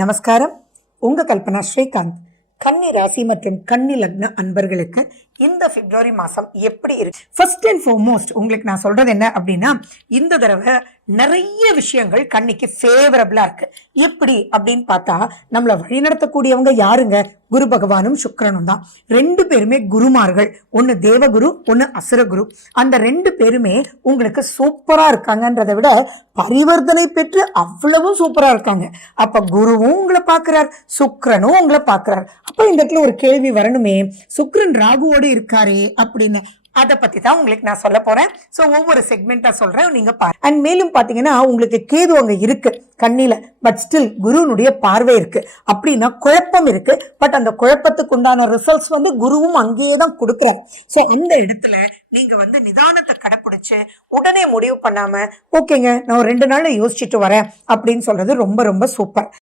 நமஸ்காரம். உங்க கல்பனா ஸ்ரீகாந்த். கன்னி ராசி மற்றும் கன்னி லக்ன அன்பர்களுக்கு இந்த பிப்ரவரி மாசம் எப்படி இருக்கு? ஃபர்ஸ்ட் அண்ட் ஃபார்மோஸ்ட் உங்களுக்கு நான் சொல்றது என்ன அப்படின்னா, இந்த தடவை நிறைய விஷயங்கள் கன்னிக்கு ஃபேவரபிளா இருக்கு. எப்படி அப்படின்னு பார்த்தா, நம்மளை வழிநடத்தக்கூடியவங்க யாருங்க? குரு பகவானும் சுக்கிரனும் தான். ரெண்டு பேருமே குருமார்கள். ஒன்னு தேவகுரு, ஒன்னு அசுரகுரு. அந்த ரெண்டு பேருமே உங்களுக்கு சூப்பரா இருக்காங்கன்றதை விட பரிவர்த்தனை பெற்று அவ்வளவும் சூப்பரா இருக்காங்க. அப்ப குருவும் உங்களை பாக்குறார், சுக்கிரனும் உங்களை பாக்குறார். அப்ப இந்த இடத்துல ஒரு கேள்வி வரணுமே, சுக்கிரன் ராகுவோடு இருக்காரே அப்படின்னு. அதை பத்தி தான் உங்களுக்கு நான் சொல்ல போறேன். சோ ஒவ்வொரு செக்மெண்டா சொல்றேன், நீங்க பாருங்க. அண்ட் மேலும் பாத்தீங்கன்னா உங்களுக்கு கேது அங்க இருக்கு கண்ணில, பட் ஸ்டில் குருனுடைய பார்வை இருக்கு. அப்படின்னா குழப்பம் இருக்கு. பட் அந்த குழப்பத்துக்கு உண்டான ரிசல்ட்ஸ் குருவும் அங்கேயே தான் கொடுக்குறாரு. சோ அந்த இடத்துல நீங்க நிதானத்தை கடைப்பிடிச்சு உடனே முடிவு பண்ணாம, ஓகேங்க நான் ஒரு 2 நாள்ல யோசிச்சுட்டு வரேன் அப்படின்னு சொல்றது ரொம்ப ரொம்ப சூப்பர்.